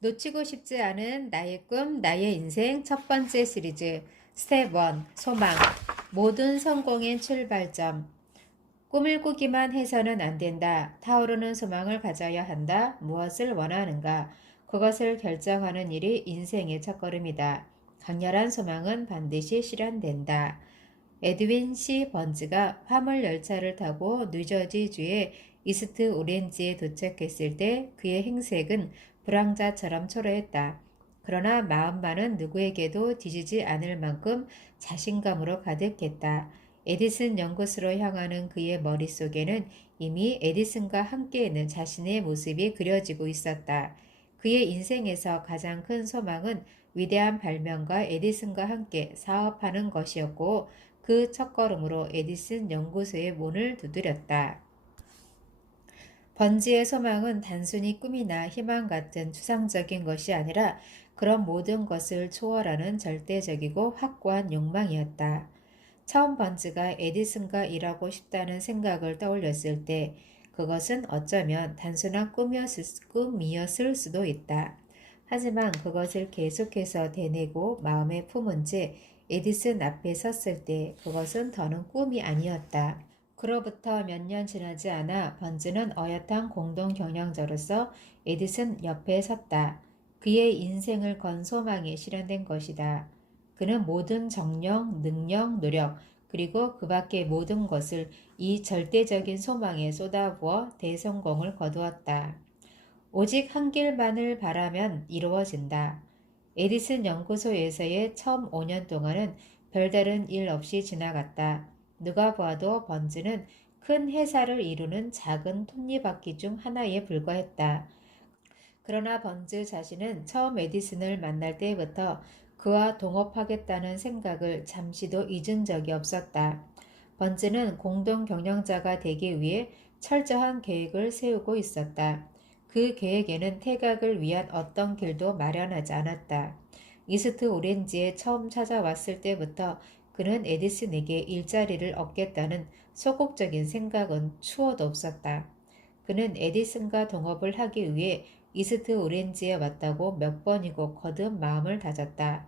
놓치고 싶지 않은 나의 꿈, 나의 인생 첫 번째 시리즈 스텝 1 소망 모든 성공의 출발점 꿈을 꾸기만 해서는 안 된다. 타오르는 소망을 가져야 한다. 무엇을 원하는가? 그것을 결정하는 일이 인생의 첫걸음이다. 강렬한 소망은 반드시 실현된다. 에드윈 C. 번즈가 화물 열차를 타고 뉴저지주의 이스트 오렌지에 도착했을 때 그의 행색은 불황자처럼 초라했다. 그러나 마음만은 누구에게도 뒤지지 않을 만큼 자신감으로 가득했다. 에디슨 연구소로 향하는 그의 머릿속에는 이미 에디슨과 함께있는 자신의 모습이 그려지고 있었다. 그의 인생에서 가장 큰 소망은 위대한 발명가 에디슨과 함께 사업하는 것이었고 그 첫걸음으로 에디슨 연구소의 문을 두드렸다. 번지의 소망은 단순히 꿈이나 희망 같은 추상적인 것이 아니라 그런 모든 것을 초월하는 절대적이고 확고한 욕망이었다. 처음 번즈가 에디슨과 일하고 싶다는 생각을 떠올렸을 때 그것은 어쩌면 단순한 꿈이었을 수도 있다. 하지만 그것을 계속해서 되뇌고 마음에 품은 채 에디슨 앞에 섰을 때 그것은 더는 꿈이 아니었다. 그로부터 몇 년 지나지 않아 번즈는 어엿한 공동 경영자로서 에디슨 옆에 섰다. 그의 인생을 건 소망이 실현된 것이다. 그는 모든 정력, 능력, 노력, 그리고 그 밖의 모든 것을 이 절대적인 소망에 쏟아부어 대성공을 거두었다. 오직 한 길만을 바라면 이루어진다. 에디슨 연구소에서의 처음 5년 동안은 별다른 일 없이 지나갔다. 누가 봐도 번즈는 큰 회사를 이루는 작은 톱니바퀴 중 하나에 불과했다. 그러나 번즈 자신은 처음 에디슨을 만날 때부터 그와 동업하겠다는 생각을 잠시도 잊은 적이 없었다. 번즈는 공동 경영자가 되기 위해 철저한 계획을 세우고 있었다. 그 계획에는 퇴각을 위한 어떤 길도 마련하지 않았다. 이스트 오렌지에 처음 찾아왔을 때부터 그는 에디슨에게 일자리를 얻겠다는 소극적인 생각은 추호도 없었다. 그는 에디슨과 동업을 하기 위해 이스트 오렌지에 왔다고 몇 번이고 거듭 마음을 다졌다.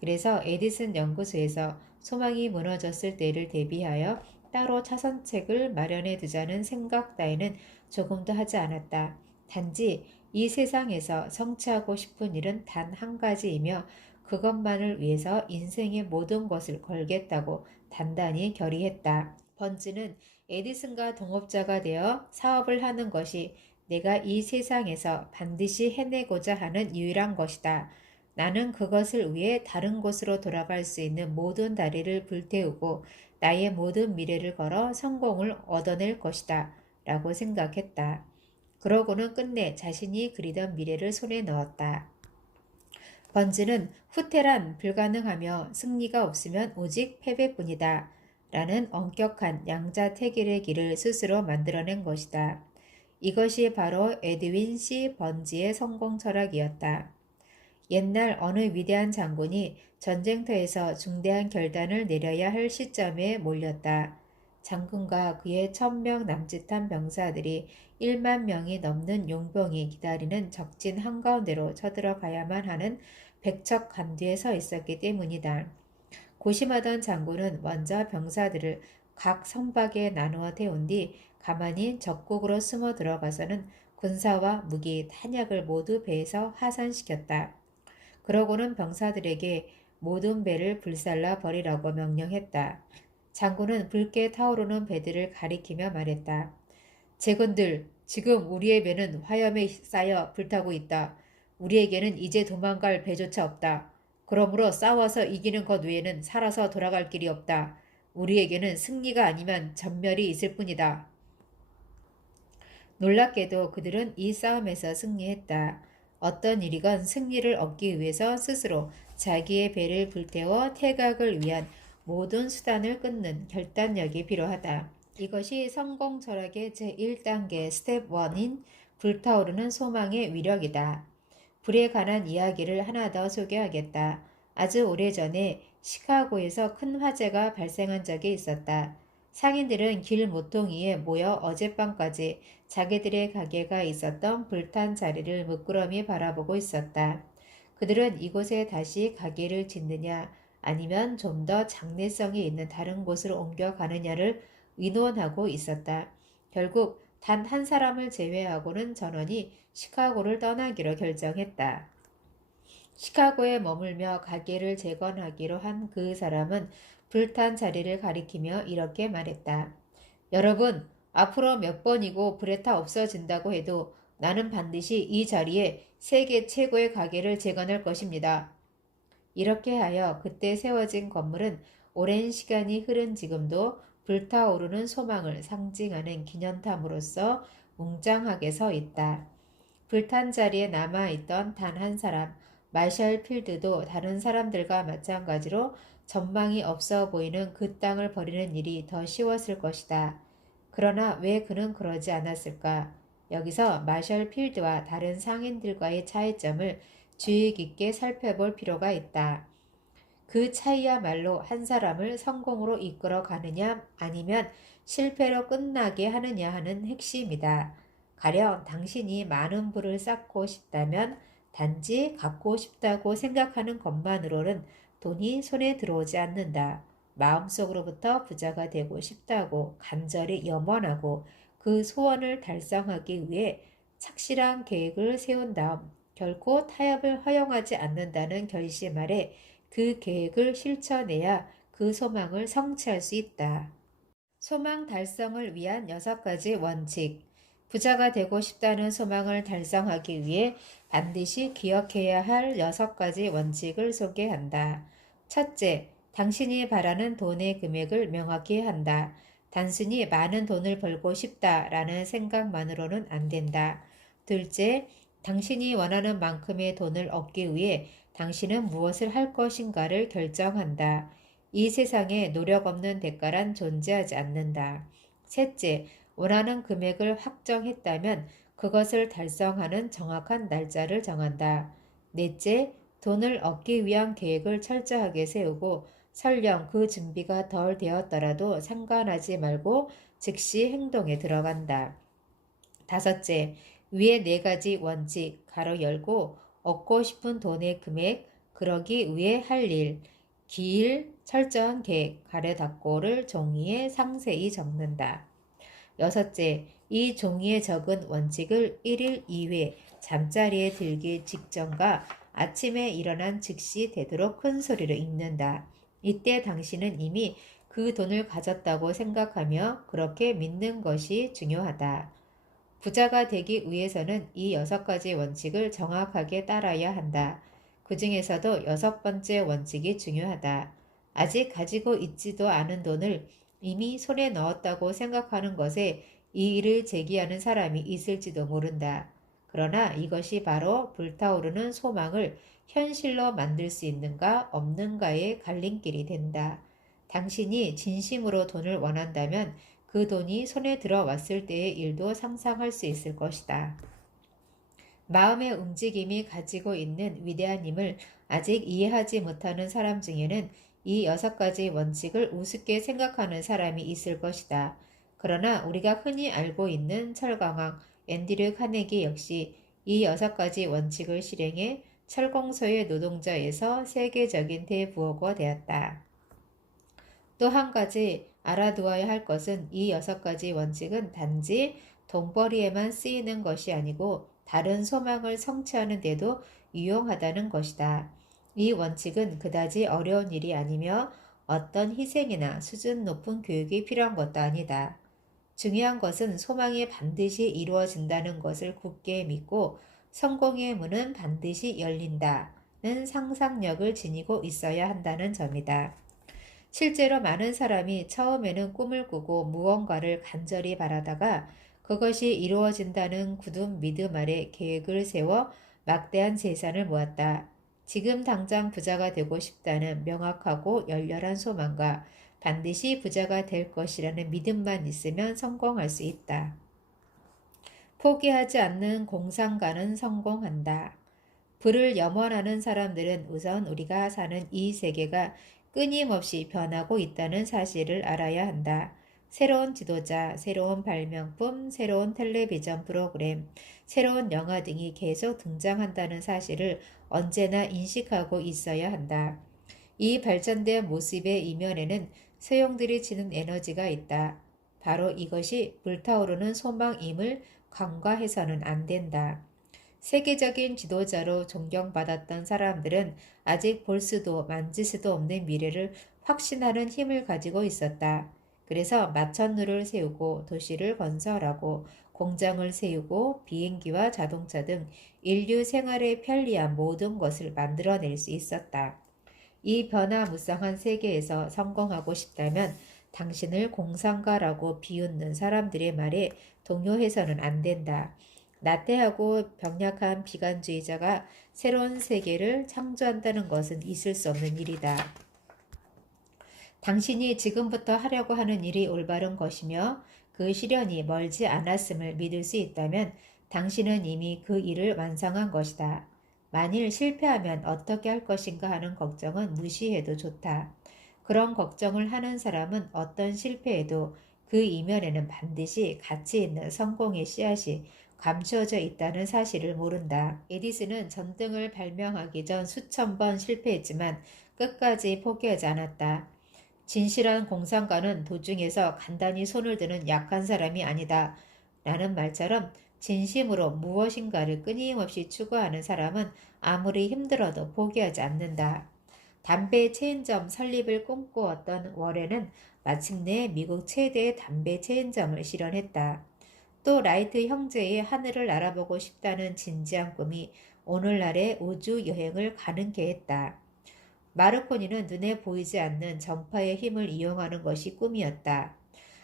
그래서 에디슨 연구소에서 소망이 무너졌을 때를 대비하여 따로 차선책을 마련해 두자는 생각 따위는 조금도 하지 않았다. 단지 이 세상에서 성취하고 싶은 일은 단 한 가지이며 그것만을 위해서 인생의 모든 것을 걸겠다고 단단히 결의했다. 번즈는 에디슨과 동업자가 되어 사업을 하는 것이 내가 이 세상에서 반드시 해내고자 하는 유일한 것이다. 나는 그것을 위해 다른 곳으로 돌아갈 수 있는 모든 다리를 불태우고 나의 모든 미래를 걸어 성공을 얻어낼 것이다. 라고 생각했다. 그러고는 끝내 자신이 그리던 미래를 손에 넣었다. 번즈는 후퇴란 불가능하며 승리가 없으면 오직 패배뿐이다. 라는 엄격한 양자택일의 길을 스스로 만들어낸 것이다. 이것이 바로 에드윈 C. 번지의 성공 철학이었다. 옛날 어느 위대한 장군이 전쟁터에서 중대한 결단을 내려야 할 시점에 몰렸다. 장군과 그의 1000명 남짓한 병사들이 1만 명이 넘는 용병이 기다리는 적진 한가운데로 쳐들어가야만 하는 백척간뒤에 서 있었기 때문이다. 고심하던 장군은 먼저 병사들을 각 선박에 나누어 태운 뒤 가만히 적국으로 숨어 들어가서는 군사와 무기, 탄약을 모두 배에서 하산시켰다. 그러고는 병사들에게 모든 배를 불살라 버리라고 명령했다. 장군은 붉게 타오르는 배들을 가리키며 말했다. 제군들, 지금 우리의 배는 화염에 쌓여 불타고 있다. 우리에게는 이제 도망갈 배조차 없다. 그러므로 싸워서 이기는 것 외에는 살아서 돌아갈 길이 없다. 우리에게는 승리가 아니면 전멸이 있을 뿐이다. 놀랍게도 그들은 이 싸움에서 승리했다. 어떤 일이건 승리를 얻기 위해서 스스로 자기의 배를 불태워 퇴각을 위한 모든 수단을 끊는 결단력이 필요하다. 이것이 성공 철학의 제1단계 스텝 1인 불타오르는 소망의 위력이다. 불에 관한 이야기를 하나 더 소개하겠다. 아주 오래전에 시카고에서 큰 화재가 발생한 적이 있었다. 상인들은 길 모퉁이에 모여 어젯밤까지 자기들의 가게가 있었던 불탄 자리를 물끄러미 바라보고 있었다. 그들은 이곳에 다시 가게를 짓느냐 아니면 좀 더 장래성이 있는 다른 곳으로 옮겨가느냐를 의논하고 있었다. 결국 단 한 사람을 제외하고는 전원이 시카고를 떠나기로 결정했다. 시카고에 머물며 가게를 재건하기로 한 그 사람은 불탄 자리를 가리키며 이렇게 말했다. 여러분, 앞으로 몇 번이고 불에 타 없어진다고 해도 나는 반드시 이 자리에 세계 최고의 가게를 재건할 것입니다. 이렇게 하여 그때 세워진 건물은 오랜 시간이 흐른 지금도 불타오르는 소망을 상징하는 기념탑으로서 웅장하게 서 있다. 불탄 자리에 남아있던 단 한 사람, 마셜 필드도 다른 사람들과 마찬가지로 전망이 없어 보이는 그 땅을 버리는 일이 더 쉬웠을 것이다. 그러나 왜 그는 그러지 않았을까? 여기서 마셜 필드와 다른 상인들과의 차이점을 주의 깊게 살펴볼 필요가 있다. 그 차이야말로 한 사람을 성공으로 이끌어 가느냐 아니면 실패로 끝나게 하느냐 하는 핵심이다. 가령 당신이 많은 부를 쌓고 싶다면 단지 갖고 싶다고 생각하는 것만으로는 돈이 손에 들어오지 않는다. 마음속으로부터 부자가 되고 싶다고 간절히 염원하고 그 소원을 달성하기 위해 착실한 계획을 세운 다음 결코 타협을 허용하지 않는다는 결심 아래 그 계획을 실천해야 그 소망을 성취할 수 있다. 소망 달성을 위한 6가지 원칙. 부자가 되고 싶다는 소망을 달성하기 위해 반드시 기억해야 할 6가지 원칙을 소개한다. 첫째, 당신이 바라는 돈의 금액을 명확히 한다. 단순히 많은 돈을 벌고 싶다라는 생각만으로는 안 된다. 둘째, 당신이 원하는 만큼의 돈을 얻기 위해 당신은 무엇을 할 것인가를 결정한다. 이 세상에 노력 없는 대가란 존재하지 않는다. 셋째, 원하는 금액을 확정했다면 그것을 달성하는 정확한 날짜를 정한다. 넷째, 돈을 얻기 위한 계획을 철저하게 세우고 설령 그 준비가 덜 되었더라도 상관하지 말고 즉시 행동에 들어간다. 다섯째, 위의 4가지 원칙, 가로 열고 얻고 싶은 돈의 금액, 그러기 위해 할 일, 기일, 철저한 계획, 가로 닫고를 종이에 상세히 적는다. 여섯째, 이 종이에 적은 원칙을 1일 2회 잠자리에 들기 직전과 아침에 일어난 즉시 되도록 큰 소리로 읽는다. 이때 당신은 이미 그 돈을 가졌다고 생각하며 그렇게 믿는 것이 중요하다. 부자가 되기 위해서는 이 6가지 원칙을 정확하게 따라야 한다. 그 중에서도 6번째 원칙이 중요하다. 아직 가지고 있지도 않은 돈을 이미 손에 넣었다고 생각하는 것에 이의를 제기하는 사람이 있을지도 모른다. 그러나 이것이 바로 불타오르는 소망을 현실로 만들 수 있는가 없는가의 갈림길이 된다. 당신이 진심으로 돈을 원한다면 그 돈이 손에 들어왔을 때의 일도 상상할 수 있을 것이다. 마음의 움직임이 가지고 있는 위대한 힘을 아직 이해하지 못하는 사람 중에는 이 6가지 원칙을 우습게 생각하는 사람이 있을 것이다. 그러나 우리가 흔히 알고 있는 철강왕 앤드류 카네기 역시 이 6가지 원칙을 실행해 철공소의 노동자에서 세계적인 대부호가 되었다. 또 한 가지 알아두어야 할 것은 이 6가지 원칙은 단지 돈벌이에만 쓰이는 것이 아니고 다른 소망을 성취하는 데도 유용하다는 것이다. 이 원칙은 그다지 어려운 일이 아니며 어떤 희생이나 수준 높은 교육이 필요한 것도 아니다. 중요한 것은 소망이 반드시 이루어진다는 것을 굳게 믿고 성공의 문은 반드시 열린다는 상상력을 지니고 있어야 한다는 점이다. 실제로 많은 사람이 처음에는 꿈을 꾸고 무언가를 간절히 바라다가 그것이 이루어진다는 굳은 믿음 아래 계획을 세워 막대한 재산을 모았다. 지금 당장 부자가 되고 싶다는 명확하고 열렬한 소망과 반드시 부자가 될 것이라는 믿음만 있으면 성공할 수 있다. 포기하지 않는 공상가는 성공한다. 부를 염원하는 사람들은 우선 우리가 사는 이 세계가 끊임없이 변하고 있다는 사실을 알아야 한다. 새로운 지도자, 새로운 발명품, 새로운 텔레비전 프로그램, 새로운 영화 등이 계속 등장한다는 사실을 언제나 인식하고 있어야 한다. 이 발전된 모습의 이면에는 소용들이 지닌 에너지가 있다. 바로 이것이 불타오르는 소망임을 간과해서는 안 된다. 세계적인 지도자로 존경받았던 사람들은 아직 볼 수도 만질 수도 없는 미래를 확신하는 힘을 가지고 있었다. 그래서 마천루를 세우고 도시를 건설하고 공장을 세우고 비행기와 자동차 등 인류 생활에 편리한 모든 것을 만들어낼 수 있었다. 이 변화무쌍한 세계에서 성공하고 싶다면 당신을 공상가라고 비웃는 사람들의 말에 동요해서는 안 된다. 나태하고 병약한 비관주의자가 새로운 세계를 창조한다는 것은 있을 수 없는 일이다. 당신이 지금부터 하려고 하는 일이 올바른 것이며 그 실현이 멀지 않았음을 믿을 수 있다면 당신은 이미 그 일을 완성한 것이다. 만일 실패하면 어떻게 할 것인가 하는 걱정은 무시해도 좋다. 그런 걱정을 하는 사람은 어떤 실패에도 그 이면에는 반드시 가치 있는 성공의 씨앗이 감추어져 있다는 사실을 모른다. 에디슨은 전등을 발명하기 전 수천 번 실패했지만 끝까지 포기하지 않았다. 진실한 공상가는 도중에서 간단히 손을 드는 약한 사람이 아니다. 라는 말처럼 진심으로 무엇인가를 끊임없이 추구하는 사람은 아무리 힘들어도 포기하지 않는다. 담배 체인점 설립을 꿈꾸었던 워렌은 마침내 미국 최대의 담배 체인점을 실현했다. 또 라이트 형제의 하늘을 알아보고 싶다는 진지한 꿈이 오늘날의 우주 여행을 가능케 했다. 마르코니는 눈에 보이지 않는 전파의 힘을 이용하는 것이 꿈이었다.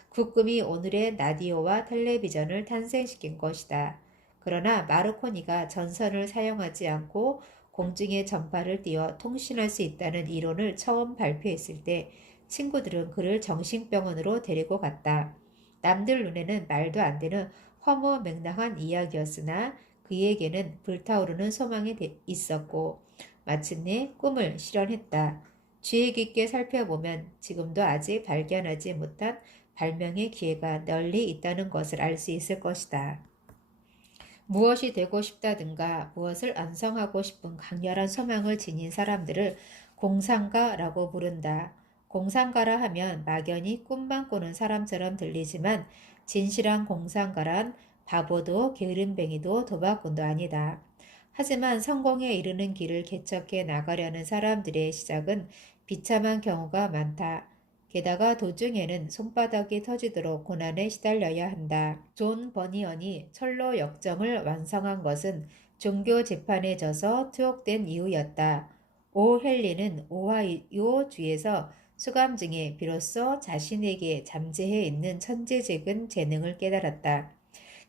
그 꿈이 오늘의 라디오와 텔레비전을 탄생시킨 것이다. 그러나 마르코니가 전선을 사용하지 않고 공중의 전파를 띄워 통신할 수 있다는 이론을 처음 발표했을 때 친구들은 그를 정신병원으로 데리고 갔다. 남들 눈에는 말도 안 되는 허무맹랑한 이야기였으나 그에게는 불타오르는 소망이 있었고 마침내 꿈을 실현했다. 주의 깊게 살펴보면 지금도 아직 발견하지 못한 발명의 기회가 널리 있다는 것을 알 수 있을 것이다. 무엇이 되고 싶다든가 무엇을 완성하고 싶은 강렬한 소망을 지닌 사람들을 공상가라고 부른다. 공상가라 하면 막연히 꿈만 꾸는 사람처럼 들리지만 진실한 공상가란 바보도 게으름뱅이도 도박꾼도 아니다. 하지만 성공에 이르는 길을 개척해 나가려는 사람들의 시작은 비참한 경우가 많다. 게다가 도중에는 손바닥이 터지도록 고난에 시달려야 한다. 존 버니언이 철로 역정을 완성한 것은 종교 재판에 져서 투옥된 이유였다. 오 헨리는 오하이오주에서 수감 중에 비로소 자신에게 잠재해 있는 천재적인 재능을 깨달았다.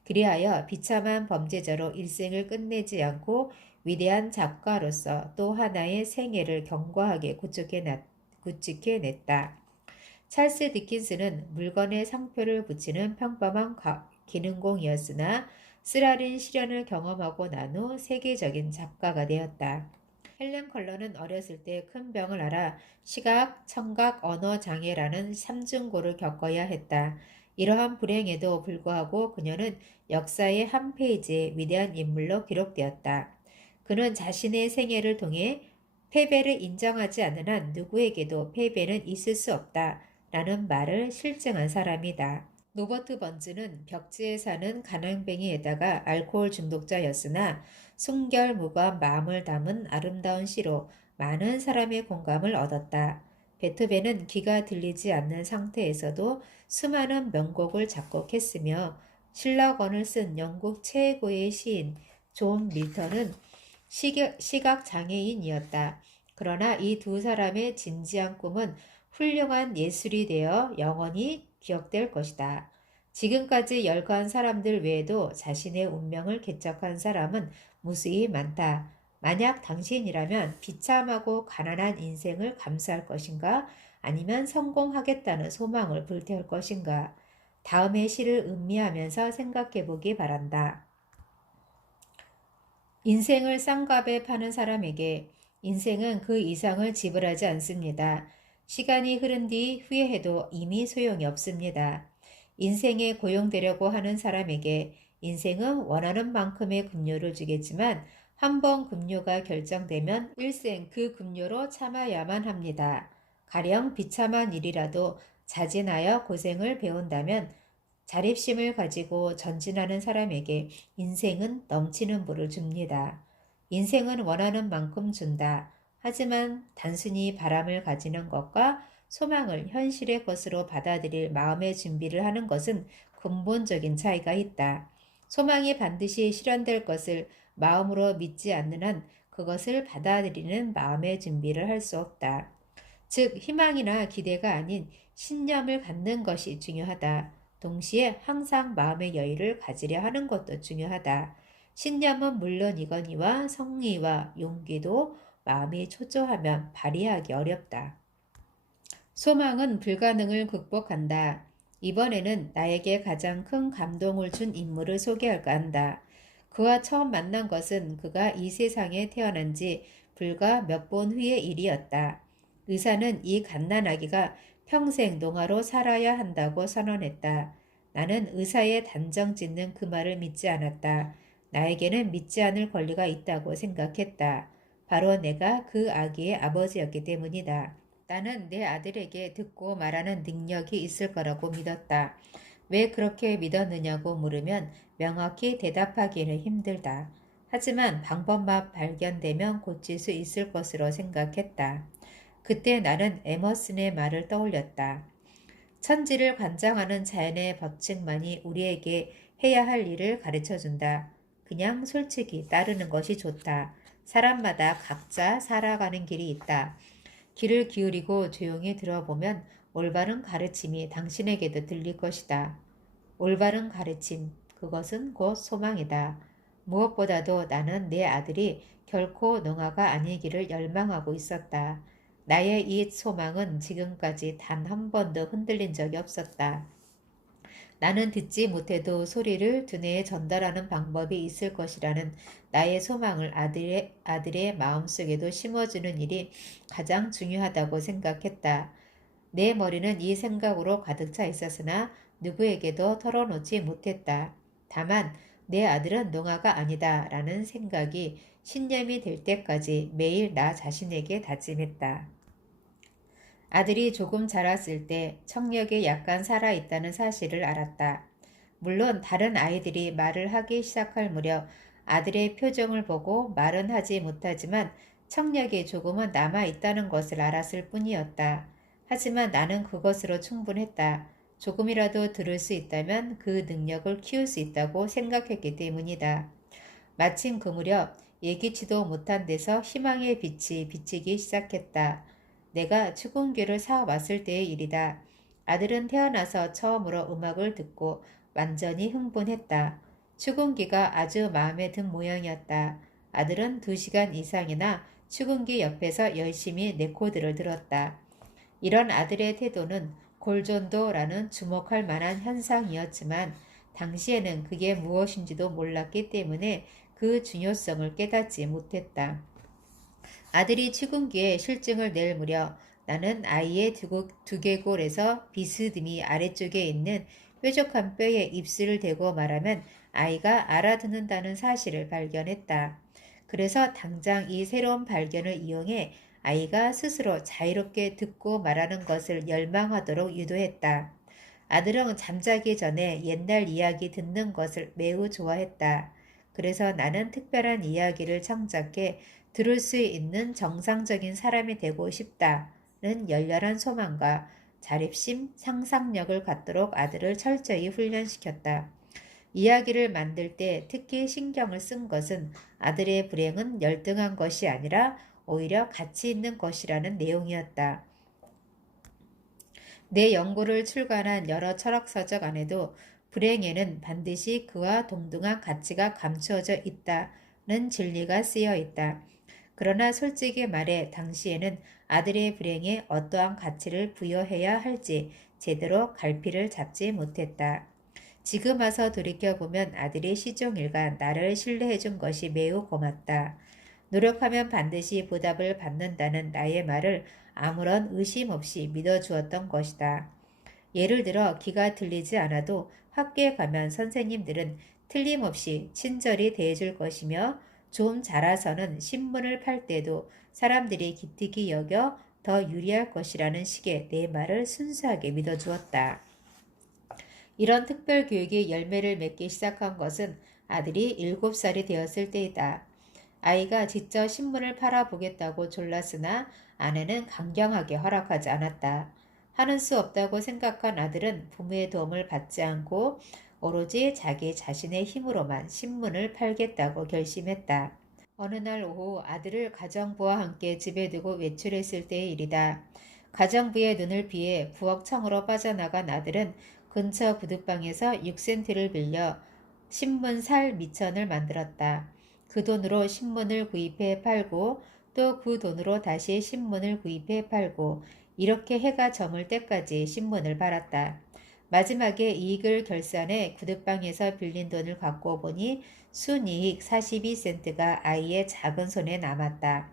그리하여 비참한 범죄자로 일생을 끝내지 않고 위대한 작가로서 또 하나의 생애를 견고하게 구축해냈다. 찰스 디킨스는 물건에 상표를 붙이는 평범한 기능공이었으나 쓰라린 시련을 경험하고 난 후 세계적인 작가가 되었다. 헬렌 컬러는 어렸을 때 큰 병을 앓아 시각, 청각, 언어 장애라는 삼중고를 겪어야 했다. 이러한 불행에도 불구하고 그녀는 역사의 한 페이지에 위대한 인물로 기록되었다. 그는 자신의 생애를 통해 패배를 인정하지 않는 한 누구에게도 패배는 있을 수 없다. 라는 말을 실증한 사람이다. 로버트 번즈는 벽지에 사는 가난뱅이에다가 알코올 중독자였으나 순결무구한 마음을 담은 아름다운 시로 많은 사람의 공감을 얻었다. 베토벤은 귀가 들리지 않는 상태에서도 수많은 명곡을 작곡했으며 실록원을 쓴 영국 최고의 시인 존 밀턴은 시각장애인이었다. 그러나 이 두 사람의 진지한 꿈은 훌륭한 예술이 되어 영원히 기억될 것이다. 지금까지 열거한 사람들 외에도 자신의 운명을 개척한 사람은 무수히 많다. 만약 당신이라면 비참하고 가난한 인생을 감수할 것인가? 아니면 성공하겠다는 소망을 불태울 것인가? 다음의 시를 음미하면서 생각해 보기 바란다. 인생을 싼값에 파는 사람에게 인생은 그 이상을 지불하지 않습니다. 시간이 흐른 뒤 후회해도 이미 소용이 없습니다. 인생에 고용되려고 하는 사람에게 인생은 원하는 만큼의 급료를 주겠지만 한 번 급료가 결정되면 일생 그 급료로 참아야만 합니다. 가령 비참한 일이라도 자진하여 고생을 배운다면 자립심을 가지고 전진하는 사람에게 인생은 넘치는 부를 줍니다. 인생은 원하는 만큼 준다. 하지만 단순히 바람을 가지는 것과 소망을 현실의 것으로 받아들일 마음의 준비를 하는 것은 근본적인 차이가 있다. 소망이 반드시 실현될 것을 마음으로 믿지 않는 한 그것을 받아들이는 마음의 준비를 할 수 없다. 즉, 희망이나 기대가 아닌 신념을 갖는 것이 중요하다. 동시에 항상 마음의 여유를 가지려 하는 것도 중요하다. 신념은 물론이거니와 성의와 용기도 마음이 초조하면 발휘하기 어렵다. 소망은 불가능을 극복한다. 이번에는 나에게 가장 큰 감동을 준 인물을 소개할까 한다. 그와 처음 만난 것은 그가 이 세상에 태어난 지 불과 몇 번 후의 일이었다. 의사는 이 갓난아기가 평생 농아로 살아야 한다고 선언했다. 나는 의사의 단정 짓는 그 말을 믿지 않았다. 나에게는 믿지 않을 권리가 있다고 생각했다. 바로 내가 그 아기의 아버지였기 때문이다. 나는 내 아들에게 듣고 말하는 능력이 있을 거라고 믿었다. 왜 그렇게 믿었느냐고 물으면 명확히 대답하기는 힘들다. 하지만 방법만 발견되면 고칠 수 있을 것으로 생각했다. 그때 나는 에머슨의 말을 떠올렸다. 천지를 관장하는 자연의 법칙만이 우리에게 해야 할 일을 가르쳐준다. 그냥 솔직히 따르는 것이 좋다. 사람마다 각자 살아가는 길이 있다. 귀를 기울이고 조용히 들어보면 올바른 가르침이 당신에게도 들릴 것이다. 올바른 가르침, 그것은 곧 소망이다. 무엇보다도 나는 내 아들이 결코 농아가 아니기를 열망하고 있었다. 나의 이 소망은 지금까지 단 한 번도 흔들린 적이 없었다. 나는 듣지 못해도 소리를 두뇌에 전달하는 방법이 있을 것이라는 나의 소망을 아들의 마음속에도 심어주는 일이 가장 중요하다고 생각했다. 내 머리는 이 생각으로 가득 차 있었으나 누구에게도 털어놓지 못했다. 다만 내 아들은 농아가 아니다 라는 생각이 신념이 될 때까지 매일 나 자신에게 다짐했다. 아들이 조금 자랐을 때 청력이 약간 살아있다는 사실을 알았다. 물론 다른 아이들이 말을 하기 시작할 무렵 아들의 표정을 보고 말은 하지 못하지만 청력이 조금은 남아있다는 것을 알았을 뿐이었다. 하지만 나는 그것으로 충분했다. 조금이라도 들을 수 있다면 그 능력을 키울 수 있다고 생각했기 때문이다. 마침 그 무렵 예기치도 못한 데서 희망의 빛이 비치기 시작했다. 내가 축구기를 사왔을 때의 일이다. 아들은 태어나서 처음으로 음악을 듣고 완전히 흥분했다. 축구기가 아주 마음에 든 모양이었다. 아들은 2시간 이상이나 축구기 옆에서 열심히 내 코드를 들었다. 이런 아들의 태도는 골존도라는 주목할 만한 현상이었지만 당시에는 그게 무엇인지도 몰랐기 때문에 그 중요성을 깨닫지 못했다. 아들이 취근기에 실증을 낼 무렵 나는 아이의 두개골에서 비스듬히 아래쪽에 있는 뾰족한 뼈에 입술을 대고 말하면 아이가 알아듣는다는 사실을 발견했다. 그래서 당장 이 새로운 발견을 이용해 아이가 스스로 자유롭게 듣고 말하는 것을 열망하도록 유도했다. 아들은 잠자기 전에 옛날 이야기 듣는 것을 매우 좋아했다. 그래서 나는 특별한 이야기를 창작해 들을 수 있는 정상적인 사람이 되고 싶다는 열렬한 소망과 자립심, 상상력을 갖도록 아들을 철저히 훈련시켰다. 이야기를 만들 때 특히 신경을 쓴 것은 아들의 불행은 열등한 것이 아니라 오히려 가치 있는 것이라는 내용이었다. 내 연구를 출간한 여러 철학서적 안에도 불행에는 반드시 그와 동등한 가치가 감추어져 있다는 진리가 쓰여 있다. 그러나 솔직히 말해 당시에는 아들의 불행에 어떠한 가치를 부여해야 할지 제대로 갈피를 잡지 못했다. 지금 와서 돌이켜보면 아들이 시종일관 나를 신뢰해준 것이 매우 고맙다. 노력하면 반드시 보답을 받는다는 나의 말을 아무런 의심 없이 믿어주었던 것이다. 예를 들어 기가 들리지 않아도 학교에 가면 선생님들은 틀림없이 친절히 대해줄 것이며 좀 자라서는 신문을 팔 때도 사람들이 기특히 여겨 더 유리할 것이라는 식의 내 말을 순수하게 믿어주었다. 이런 특별 교육이 열매를 맺기 시작한 것은 아들이 7살이 되었을 때이다. 아이가 직접 신문을 팔아보겠다고 졸랐으나 아내는 강경하게 허락하지 않았다. 하는 수 없다고 생각한 아들은 부모의 도움을 받지 않고 오로지 자기 자신의 힘으로만 신문을 팔겠다고 결심했다. 어느 날 오후 아들을 가정부와 함께 집에 두고 외출했을 때의 일이다. 가정부의 눈을 피해 부엌청으로 빠져나간 아들은 근처 구두방에서 6센트를 빌려 신문 살 미천을 만들었다. 그 돈으로 신문을 구입해 팔고 또 그 돈으로 다시 신문을 구입해 팔고 이렇게 해가 저물 때까지 신문을 팔았다. 마지막에 이익을 결산해 구두방에서 빌린 돈을 갖고 보니 순이익 42센트가 아이의 작은 손에 남았다.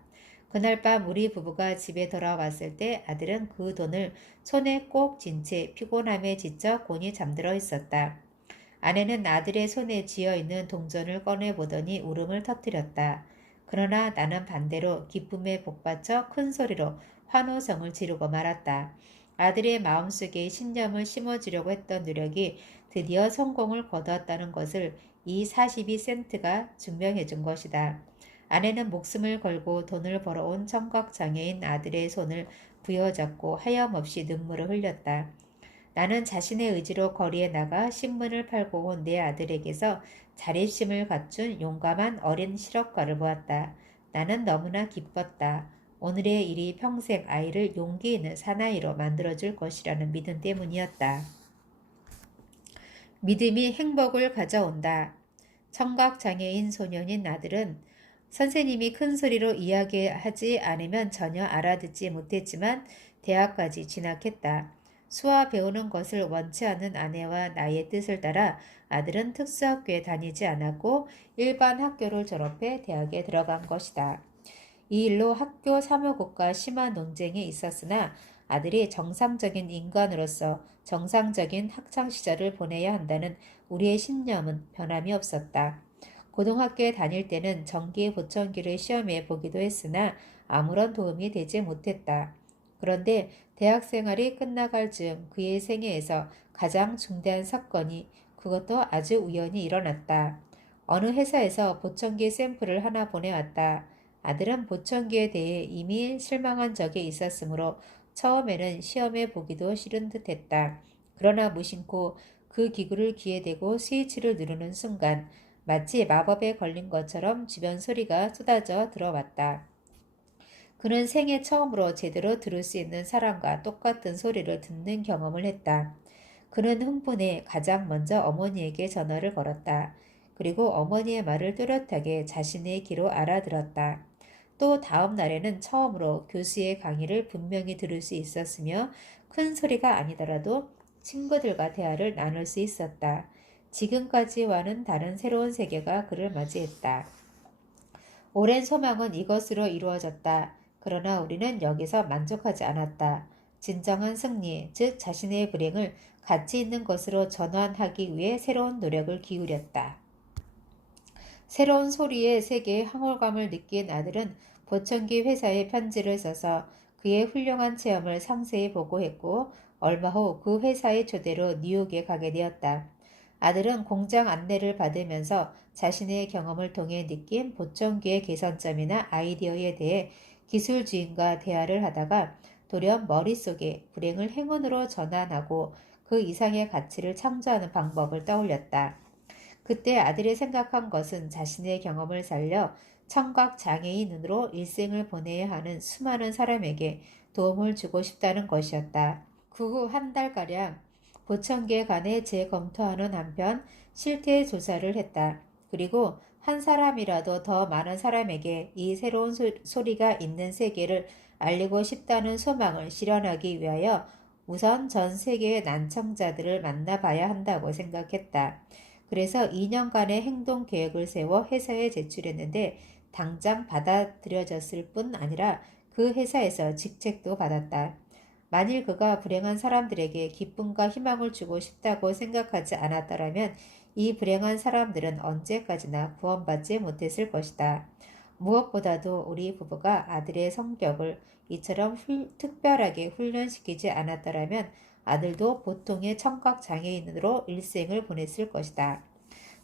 그날 밤 우리 부부가 집에 돌아왔을 때 아들은 그 돈을 손에 꼭 쥔 채 피곤함에 지쳐 곤히 잠들어 있었다. 아내는 아들의 손에 쥐어있는 동전을 꺼내보더니 울음을 터뜨렸다. 그러나 나는 반대로 기쁨에 복받쳐 큰 소리로 환호성을 지르고 말았다. 아들의 마음속에 신념을 심어주려고 했던 노력이 드디어 성공을 거두었다는 것을 이 42센트가 증명해 준 것이다. 아내는 목숨을 걸고 돈을 벌어온 청각장애인 아들의 손을 부여잡고 하염없이 눈물을 흘렸다. 나는 자신의 의지로 거리에 나가 신문을 팔고 온 내 아들에게서 자립심을 갖춘 용감한 어린 실업가를 보았다. 나는 너무나 기뻤다. 오늘의 일이 평생 아이를 용기 있는 사나이로 만들어줄 것이라는 믿음 때문이었다. 믿음이 행복을 가져온다. 청각장애인 소년인 아들은 선생님이 큰 소리로 이야기하지 않으면 전혀 알아듣지 못했지만 대학까지 진학했다. 수화 배우는 것을 원치 않는 아내와 나의 뜻을 따라 아들은 특수학교에 다니지 않았고 일반 학교를 졸업해 대학에 들어간 것이다. 이 일로 학교 사무국과 심한 논쟁이 있었으나 아들이 정상적인 인간으로서 정상적인 학창시절을 보내야 한다는 우리의 신념은 변함이 없었다. 고등학교에 다닐 때는 정기 보청기를 시험해 보기도 했으나 아무런 도움이 되지 못했다. 그런데 대학 생활이 끝나갈 즈음 그의 생애에서 가장 중대한 사건이 그것도 아주 우연히 일어났다. 어느 회사에서 보청기 샘플을 하나 보내왔다. 아들은 보청기에 대해 이미 실망한 적이 있었으므로 처음에는 시험해 보기도 싫은 듯 했다. 그러나 무심코 그 기구를 귀에 대고 스위치를 누르는 순간 마치 마법에 걸린 것처럼 주변 소리가 쏟아져 들어왔다. 그는 생애 처음으로 제대로 들을 수 있는 사람과 똑같은 소리를 듣는 경험을 했다. 그는 흥분해 가장 먼저 어머니에게 전화를 걸었다. 그리고 어머니의 말을 뚜렷하게 자신의 귀로 알아들었다. 또 다음 날에는 처음으로 교수의 강의를 분명히 들을 수 있었으며 큰 소리가 아니더라도 친구들과 대화를 나눌 수 있었다. 지금까지와는 다른 새로운 세계가 그를 맞이했다. 오랜 소망은 이것으로 이루어졌다. 그러나 우리는 여기서 만족하지 않았다. 진정한 승리, 즉 자신의 불행을 가치 있는 것으로 전환하기 위해 새로운 노력을 기울였다. 새로운 소리의 세계에 황홀감을 느낀 아들은 보청기 회사에 편지를 써서 그의 훌륭한 체험을 상세히 보고했고 얼마 후 그 회사의 초대로 뉴욕에 가게 되었다. 아들은 공장 안내를 받으면서 자신의 경험을 통해 느낀 보청기의 개선점이나 아이디어에 대해 기술주인과 대화를 하다가 돌연 머릿속에 불행을 행운으로 전환하고 그 이상의 가치를 창조하는 방법을 떠올렸다. 그때 아들이 생각한 것은 자신의 경험을 살려 청각장애인으로 일생을 보내야 하는 수많은 사람에게 도움을 주고 싶다는 것이었다. 그 후 한 달가량 보청기에 관해 재검토하는 한편 실태 조사를 했다. 그리고 한 사람이라도 더 많은 사람에게 이 새로운 소리가 있는 세계를 알리고 싶다는 소망을 실현하기 위하여 우선 전 세계의 난청자들을 만나봐야 한다고 생각했다. 그래서 2년간의 행동 계획을 세워 회사에 제출했는데 당장 받아들여졌을 뿐 아니라 그 회사에서 직책도 받았다. 만일 그가 불행한 사람들에게 기쁨과 희망을 주고 싶다고 생각하지 않았더라면 이 불행한 사람들은 언제까지나 구원받지 못했을 것이다. 무엇보다도 우리 부부가 아들의 성격을 이처럼 특별하게 훈련시키지 않았더라면 아들도 보통의 청각 장애인으로 일생을 보냈을 것이다.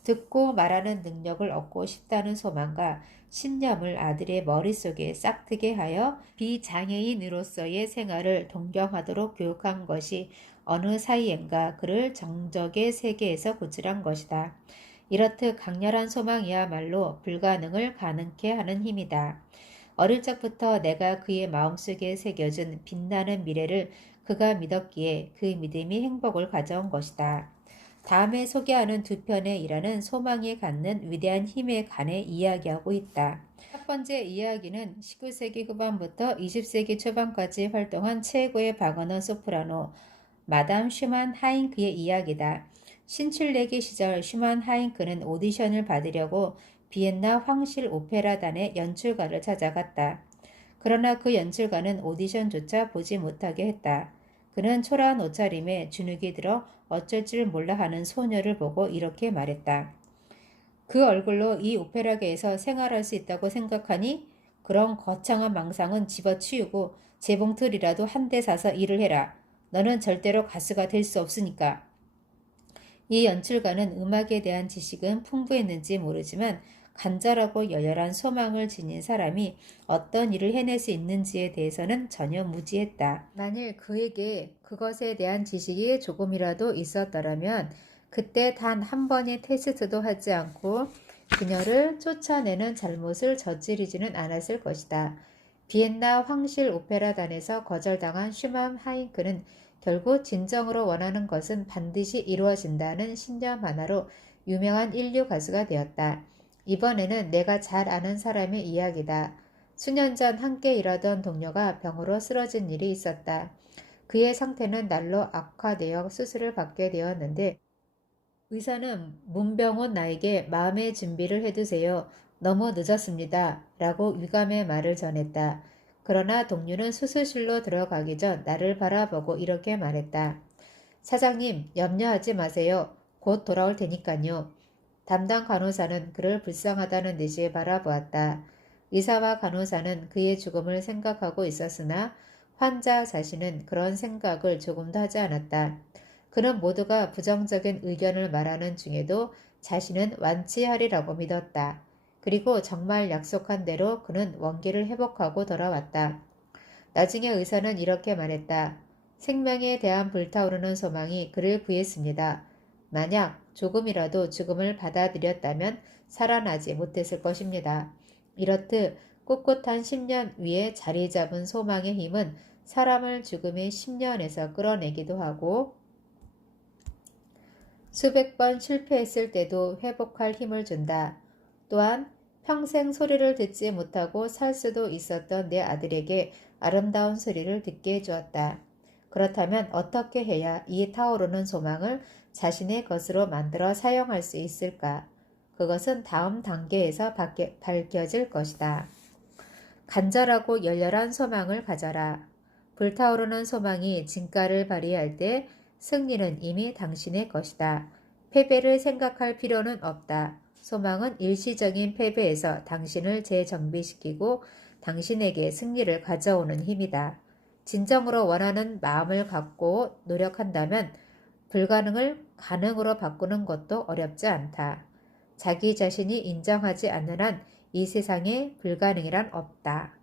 듣고 말하는 능력을 얻고 싶다는 소망과 신념을 아들의 머릿속에 싹트게 하여 비장애인으로서의 생활을 동경하도록 교육한 것이 어느 사이엔가 그를 정적의 세계에서 구출한 것이다. 이렇듯 강렬한 소망이야말로 불가능을 가능케 하는 힘이다. 어릴 적부터 내가 그의 마음속에 새겨준 빛나는 미래를 그가 믿었기에 그 믿음이 행복을 가져온 것이다. 다음에 소개하는 두 편의 일화는 소망이 갖는 위대한 힘에 관해 이야기하고 있다. 첫 번째 이야기는 19세기 후반부터 20세기 초반까지 활동한 최고의 박언어 소프라노 마담 슈만 하잉크의 이야기다. 신출내기 시절 슈만 하잉크는 오디션을 받으려고 비엔나 황실 오페라단의 연출가를 찾아갔다. 그러나 그 연출가는 오디션조차 보지 못하게 했다. 그는 초라한 옷차림에 주눅이 들어 어쩔 줄 몰라 하는 소녀를 보고 이렇게 말했다. 그 얼굴로 이 오페라계에서 생활할 수 있다고 생각하니? 그런 거창한 망상은 집어치우고 재봉틀이라도 한 대 사서 일을 해라. 너는 절대로 가수가 될 수 없으니까. 이 연출가는 음악에 대한 지식은 풍부했는지 모르지만 간절하고 열렬한 소망을 지닌 사람이 어떤 일을 해낼 수 있는지에 대해서는 전혀 무지했다. 만일 그에게 그것에 대한 지식이 조금이라도 있었더라면 그때 단 한 번의 테스트도 하지 않고 그녀를 쫓아내는 잘못을 저지르지는 않았을 것이다. 비엔나 황실 오페라단에서 거절당한 슈만 하잉크는 결국 진정으로 원하는 것은 반드시 이루어진다는 신념 하나로 유명한 인류 가수가 되었다. 이번에는 내가 잘 아는 사람의 이야기다. 수년 전 함께 일하던 동료가 병으로 쓰러진 일이 있었다. 그의 상태는 날로 악화되어 수술을 받게 되었는데 의사는 문병 온 나에게 마음의 준비를 해두세요. 너무 늦었습니다. 라고 위감의 말을 전했다. 그러나 동료는 수술실로 들어가기 전 나를 바라보고 이렇게 말했다. 사장님, 염려하지 마세요. 곧 돌아올 테니까요. 담당 간호사는 그를 불쌍하다는 듯이 바라보았다. 의사와 간호사는 그의 죽음을 생각하고 있었으나 환자 자신은 그런 생각을 조금도 하지 않았다. 그는 모두가 부정적인 의견을 말하는 중에도 자신은 완치하리라고 믿었다. 그리고 정말 약속한 대로 그는 원기를 회복하고 돌아왔다. 나중에 의사는 이렇게 말했다. 생명에 대한 불타오르는 소망이 그를 구했습니다. 만약 조금이라도 죽음을 받아들였다면 살아나지 못했을 것입니다. 이렇듯 꿋꿋한 10년 위에 자리 잡은 소망의 힘은 사람을 죽음의 10년에서 끌어내기도 하고 수백 번 실패했을 때도 회복할 힘을 준다. 또한 평생 소리를 듣지 못하고 살 수도 있었던 내 아들에게 아름다운 소리를 듣게 해주었다. 그렇다면 어떻게 해야 이 타오르는 소망을 자신의 것으로 만들어 사용할 수 있을까? 그것은 다음 단계에서 밝혀질 것이다. 간절하고 열렬한 소망을 가져라. 불타오르는 소망이 진가를 발휘할 때 승리는 이미 당신의 것이다. 패배를 생각할 필요는 없다. 소망은 일시적인 패배에서 당신을 재정비시키고 당신에게 승리를 가져오는 힘이다. 진정으로 원하는 마음을 갖고 노력한다면 불가능을 가능으로 바꾸는 것도 어렵지 않다. 자기 자신이 인정하지 않는 한 이 세상에 불가능이란 없다.